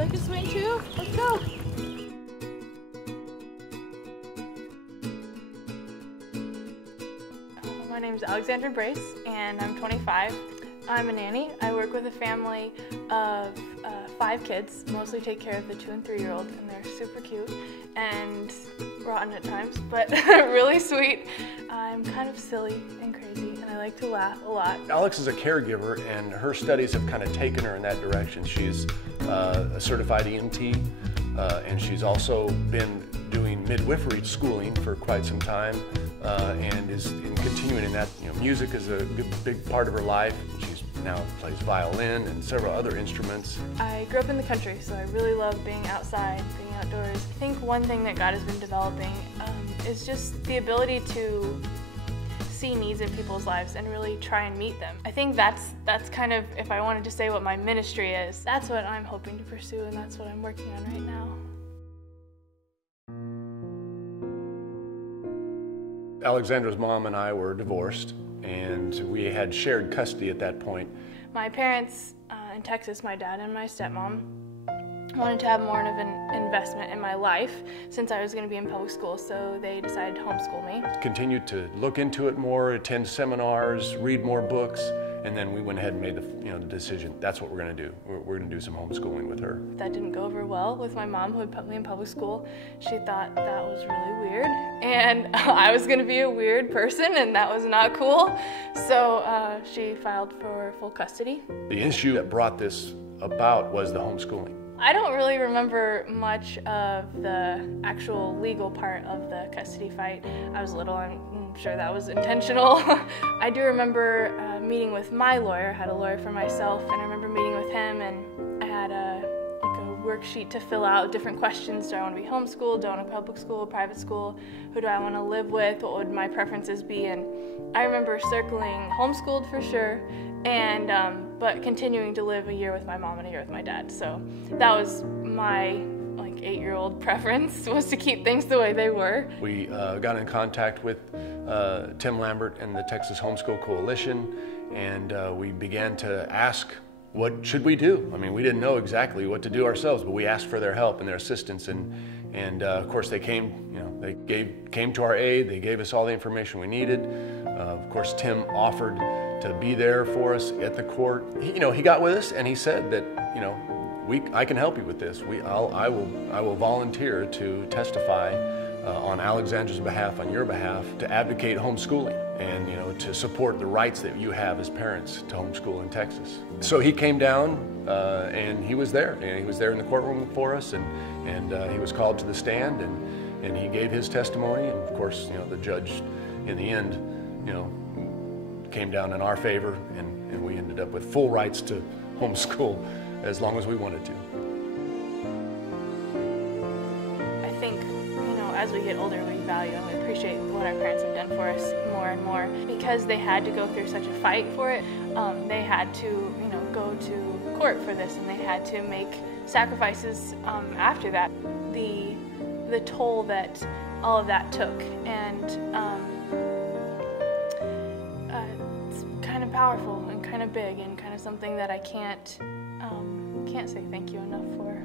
you like to swing too? Let's go. My name is Alexandra Brace, and I'm 25. I'm a nanny. I work with a family of 5 kids, mostly take care of the 2- and 3-year-old, and they're super cute and rotten at times, but really sweet. I'm kind of silly and crazy, and I like to laugh a lot. Alex is a caregiver, and her studies have kind of taken her in that direction. She's a certified EMT, and she's also been doing midwifery schooling for quite some time, and is continuing in that. Music is a big part of her life. She's now plays violin and several other instruments. I grew up in the country, so I really love being outside, being outdoors. I think one thing that God has been developing is just the ability to see needs in people's lives and really try and meet them. I think that's kind of, if I wanted to say what my ministry is, that's what I'm hoping to pursue, and that's what I'm working on right now. Alexandra's mom and I were divorced, and we had shared custody at that point. My parents in Texas, my dad and my stepmom, wanted to have more of an investment in my life since I was going to be in public school, so they decided to homeschool me. Continued to look into it more, attend seminars, read more books, and then we went ahead and made the decision. That's what we're going to do. We're going to do some homeschooling with her. That didn't go over well with my mom, who had put me in public school. She thought that was really weird, and I was going to be a weird person, and that was not cool. So she filed for full custody. The issue that brought this about was the homeschooling. I don't really remember much of the actual legal part of the custody fight. I was little, I'm sure that was intentional. I do remember meeting with my lawyer. I had a lawyer for myself, and I remember meeting with him, and I had a worksheet to fill out, different questions. Do I want to be homeschooled? Do I want to public school, private school? Who do I want to live with? What would my preferences be? And I remember circling homeschooled for sure, and but continuing to live a year with my mom and a year with my dad. So that was my 8-year-old preference, was to keep things the way they were. We got in contact with Tim Lambert and the Texas Homeschool Coalition, and we began to ask, what should we do? I mean, we didn't know exactly what to do ourselves, but we asked for their help and their assistance, and of course they came. They came to our aid. They gave us all the information we needed. Of course, Tim offered to be there for us at the court. He got with us and he said that I can help you with this. I will volunteer to testify on Alexandra's behalf, on your behalf, to advocate homeschooling and to support the rights that you have as parents to homeschool in Texas. So he came down and he was there. And he was there in the courtroom for us, and he was called to the stand, and he gave his testimony. And of course, the judge in the end, came down in our favor, and we ended up with full rights to homeschool as long as we wanted to. I think, as we get older, we value and we appreciate what our parents have done for us more and more. Because they had to go through such a fight for it, they had to, go to court for this, and they had to make sacrifices after that. The toll that all of that took, and it's kind of powerful and kind of big and kind of something that I can't say thank you enough for.